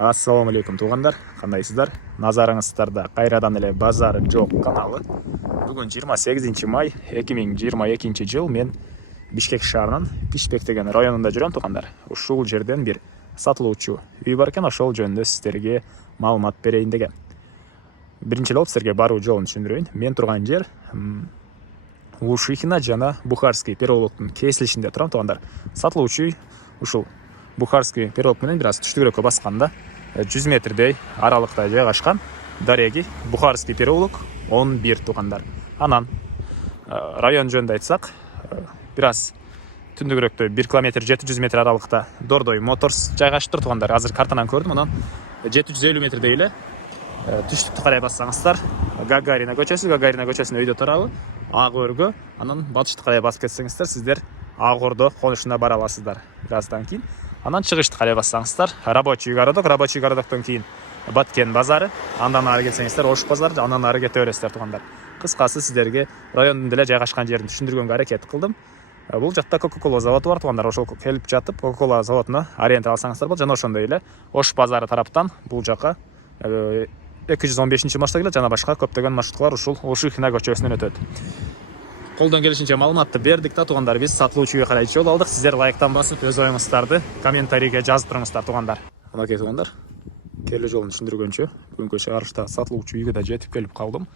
Ассаламу алейкум туғандар, қандайсыздар? Назарыңыздарда қайрадан эле базары жоқ каналы. Бүгін 28 май 2022 жыл мен Бишкек шаарынын Бишкек деген районунда жүрөм туғандар. Ушул жерден бир сатылуучу үй бар экен, ошол жөнүндө сиздерге маалымат берейин деген. Биринчи болуп сиздерге баруу жолун түшүндүрөйүн. Мен турган жер Ушихина жана Бухарский переулоктун кесилишинде турам туғандар. Сатылуучу үй ушул Бухарский переулок менен бир аз түштүгүрөккө басканда 100 метрдей аралыкта жайгашкан. Дареги Бухарский переулок 11 туғандар. Анан район жөнүндө айтсак, бир аз түндүгүрөктө 1 километр 700 метр аралыкта Дордой Моторс жайгашып тур туғандар. Азыр картанан көрдүм. Анан 750 метрдей эле түштүктү карай бассаңыздар, Гагарина көчөсүнүн өйдө тарабы ак өргө, анан батышты карай басып кетсеңиздер, сиздер ак ордо конушуна бара аласыздар. Бираздан кийин анан чыгышты карай бассаңыздар, рабочий городоктон кийин Баткен базары, андан ары келсеңиздер Ош базары, андан ары кете бересиздер тугандар. Кыскасы сиздерге райондун деле жайгашкан жерин түшүндүргөнгө аракет кылдым. Бул жакта Coca-Cola заводу бар тугандар. Ошол келип жатып Coca-Cola заводуна аренда алсаңыздар болот. Жана ошондой эле Ош базары тараптан бул жака 215 маршрутта келет, жана башка көптөгөн маршруткалар ушул Ушихина көчөсүнөн өтөт. Колдон келишинче маалыматты бердик да тугандар. Биз сатылуучуга карай жол алдык. Сиздер лайктан басып, өз оюңуздарды комментарийге жазып туруңуздар тугандар. Мынакей тугандар, келе жолун түшүндүргөнчө бүгүнкү чыгарышта сатылуучу үйгө да жетип келип калдым.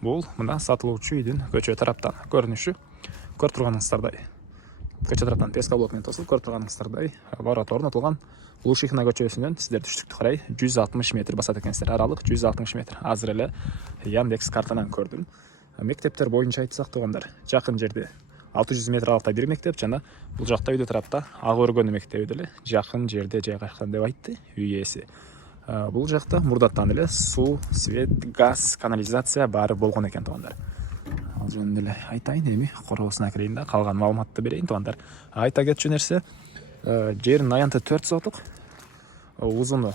Бул мына сатылуучу үйдүн көчө тараптан көрүнүшү. Көрүп турганыңыздардай, көчө тараптан песка блок менен тосулуп, көрүп турганыңыздардай ворот орнотулган. Ушихина көчөсүнөн сиздер түштүктү карай 160 метр басат экенсиздер. Аралык 160 метр. Азыр эле Яндекс картанан көрдүм. Мектептер боюнча айтсак тугандар, жакын жерде 600 метр аралыкта бир мектеп, жана бул жакта өйдө тарапта ак өргөнүн мектеби деле жакын жерде жайгашкан деп айтты үй ээси. Бул жакта мурдаттан эле суу, свет, газ, канализация баары болгон экен тугандар. Ал жөнүндө эле айтайын, эми коробусуна кирейин да калган маалыматты берейин тугандар. Айта кетчү нерсе, жердин аянты 4 сотук, узуну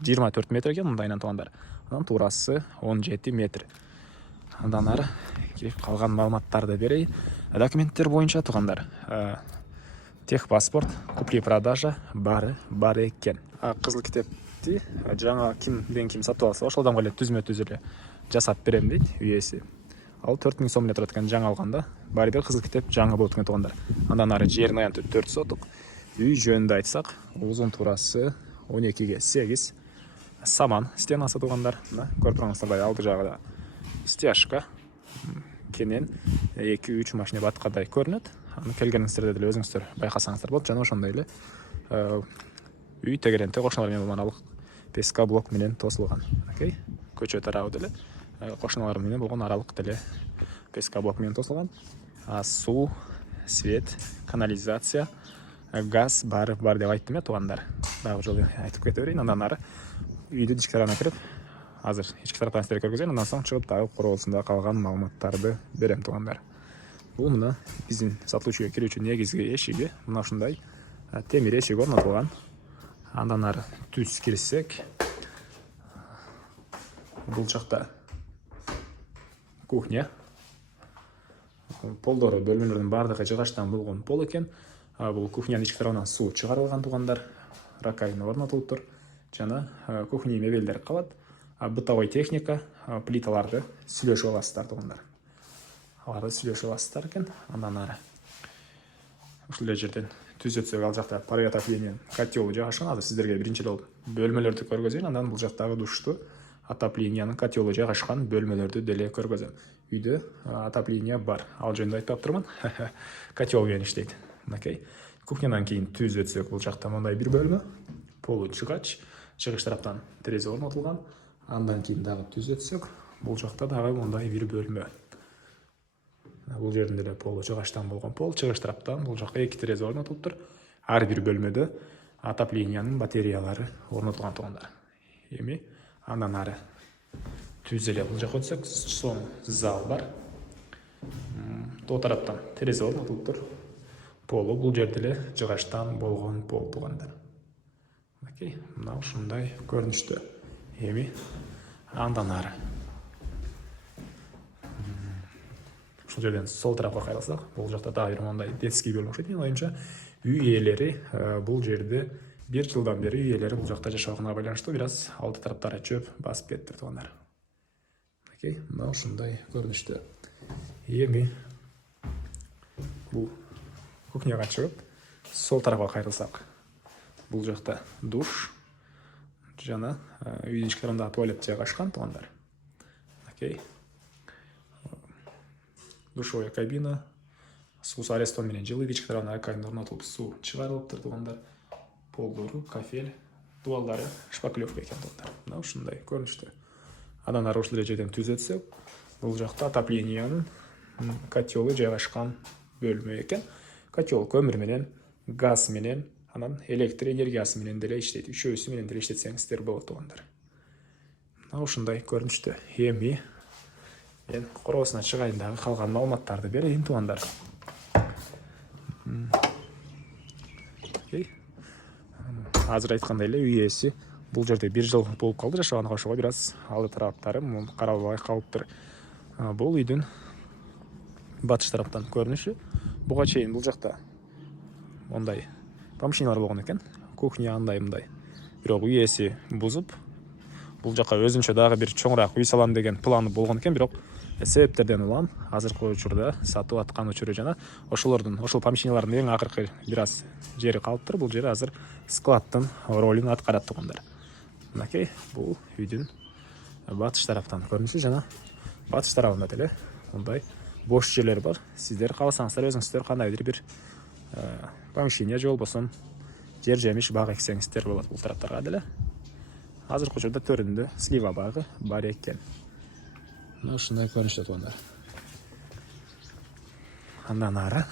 24 метр экен мындайынан тугандар. Анан туурасы 17 метр. Андан ары кирип калган маалыматтарды берейин. Документтер боюнча тугандар, техпаспорт, купли-продажа баары бар экен. Кызыл китепти жаңа ким сатып алса, ошол адамга эле түзмө түз эле жасап берем дейт үй ээси. Ал 4000 сом эле турат экен жаңа алганда. Баары бир кызыл китеп жаңы болот экен тугандар. Андан ары жердин аянты 4 сотук. Үй жөнүндө айтсак, узун турасы 12ге 8. Саман стенасы тугандар. Мына көрүп турганыңыздардай алды жагы стяжка. Кенен 2-3 машина баткадай көрүнөт. Аны келгениңиздерде деле өзүңүздөр байкасаңыздар болот. Жана ошондой эле үй тегеренте кошуналар менен болгон песка блок менен тосулган. Окей. Көчө тарабы деле кошуналар менен болгон аралык деле песка блок менен тосулган. Суу, свет, канализация, газ бар деп айттым я тугандар. Дагы жолу айтып кете берейин. Андан ары үйдүн ички тарабына кирип, азыр ички тараптан сиздерге көргөзөйүн. Андан соң чыгып дагы коробусунда калган маалыматтарды берем тугандар. Бул мына биздин сатылуучуга кирүүчү негизги эшиги. Мына ушундай темир эшик орнотулган. Андан ары түз кирсек, бул жакта кухня. Полдору бөлмөлөрдүн баардыгы жыгачтан болгон пол экен. Бул кухнянын ички тарабынан суу чыгарылган тугандар. Раковина орнотулуп тур. Жана кухня мебелдер калат. Бытовой техника, плиталарды сүйлөшүп аласыздар тугандар. Аларды сүйлөшүп аласыздар экен. Андан ары ушул жерден түз өтсөк, ал жакта пароотоплениянын котелу жайгашкан. Азыр сиздерге биринчи болуп бөлмөлөрдү көргөзөйүн. Андан бул жактагы душту отоплениянын котелу жайгашкан бөлмөлөрдү деле көргөзөм. Үйдө отопление бар. Ал жөнүндө айтпап турмун. Котел менен иштейт. Окей. Кухнядан кийин түз өтсөк, бул жакта мындай бир бөлмө. Полу чыгач, чыгыш тараптан терезе орнотулган. Андан кийин дагы түз өтсөк, бул жакта дагы мындай бир бөлмө. Бул жердин деле полу чыгачтан болгон пол, чыгыш тараптан бул жакка 2 терезе орнотулуп тур. Ар бир бөлмөдө отоплениянын батареялары орнотулган тугандар. Эми андан ары түз эле бул жакка өтсөк, соң зал бар. Тоо тараптан терезе орнотулуп тур. Полу бул жерде эле жыгачтан болгон пол тугандар. Окей, мына ушундай көрүнүштө. Эми андан ары ушул жерден сол тарапка кайрылсак, бул жакта дагы бир мындай детский бөлмө окшойт. Менин оюмча үй ээлери бул жерде 1 жылдан бері иелері бұл жақта жашауына байланышты біраз алды тараптары чөп басып кетті туғандар. Окей, мынау ушундай көрүнүштө. Эми бул кухняга чыгып, сол тарапка кайрылсак, бул жакта душ жана үйдүн ички тарабында туалет жайгашкан тугандар. Окей. Душевая кабина, суу арестон менен жылып, ички тарабына акайын орнотулуп, суу чыгарылыптыр тугандар. Полдору, кафель, дуалдары шпаклевка экен тугандар. Мына ушундай көрүнүштө. Андан ары ушул жерден түзөтсөк, бул жакта отоплениянын котелы жайгашкан бөлмө экен. Котел көмүр менен, газ менен, анан электр энергиясы менен деле иштейт. Үчөөсү менен деле иштетсеңиздер болот тугандар. Мына ушундай көрүнүштө. Эми мен короосуна чыгайын дагы калган маалыматтарды берейин тугандар. Азыр айткандай эле үй ээси бул жерде 1 жыл болуп калды жашаганга, ошого бир аз алды тараптары каралбай калыптыр. Бул үйдүн батыш тараптан көрүнүшү. Буга чейин бул жакта мондай помещениялар болгон экен. Кухня андай мындай. Бирок үй ээси бузуп, бул жака өзүнчө дагы бир чоңураак үй салам деген планы болгон экен, бирок себептерден улам азыркы учурда сатып аткан учуру жана ошол помещениялардын эң акыркы бир аз жери калыптыр. Бул жери азыр складтын ролун аткарат тугандар. Мынакей, бул үйдүн батыш тараптан көрүнүшү жана батыш тарабында деле мындай бош жерлер бар. Сиздер кааласаңыздар өзүңүздөр кандайдыр бир помещение же болбосо жер жемиш бак эксеңиздер болот бул тараптарга деле. Азыркы учурда төрүндө слива багы бар экен. Мына ушундай көрүнүштө тугандар. Андан ары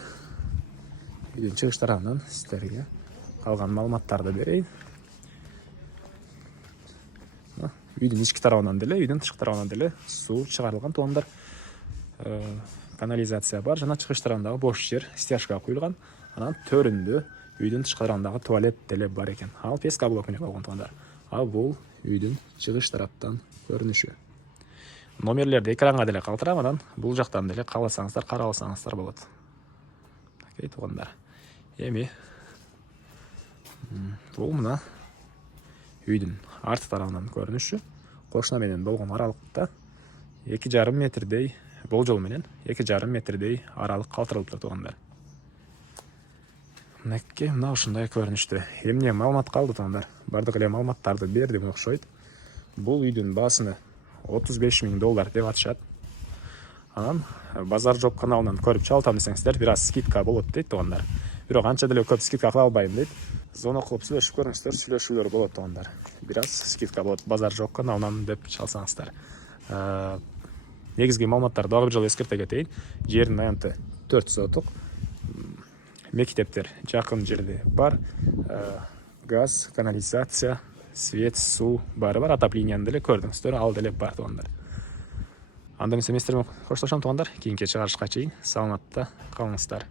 үйдүн чыгыш тарабынан сиздерге калган маалыматтарды берейин. Үйдүн ички тарабынан деле, үйдүн тышкы тарабынан деле суу чыгарылган тугандар. Канализация бар жана чыгыш тарабындагы бош жер стяжка куюлган. Анан төрүндө үйдүн тышкы тарабындагы туалет деле бар экен. Ал песка блок менен болгон тугандар. Ал бул үйдүн чыгыш тараптан көрүнүшү. Номерлерди экранга деле калтырам, анан бул жактан деле кааласаңыздар каралсаңыздар болот. Окей, тугандар. Эми бул мына үйдүн арт тарабынан көрүнүшү. Кошуна менен болгон аралыкта 2,5 метрдей болжол менен 2,5 метрдей аралык калтырылыптыр тугандар. Мынакей, мына ушундай көрүнүштө. Эмне маалымат калды тугандар? Бардык эле маалыматтарды бердим окшойт. Бул үйдүн баасыны $35,000 деп атышат. Анан базар жоп каналынан көрүп чалатам десеңиздер, бир аз скидка болот дейт тугандар. Бирок анча деле көп скидка кыла албайм дейт. Звонок кылып сүйлөшүп көрүңүздөр, сүйлөшүүлөр болот тугандар. Бир аз скидка болот базар жоп каналынан деп чалсаңыздар. Негизги маалыматтарды дагы бир жолу эскерте кетейин. Жердин аянты 4 соток. Мектептер жакын жерде бар. Газ, канализация, свет, суу баары бар. Отопленияны деле көрдүңүздөр, ал деле бар тугандар. Анда эмесе эместериме коштошом тугандар. Кийинки чыгарышка чейин саламатта калыңыздар.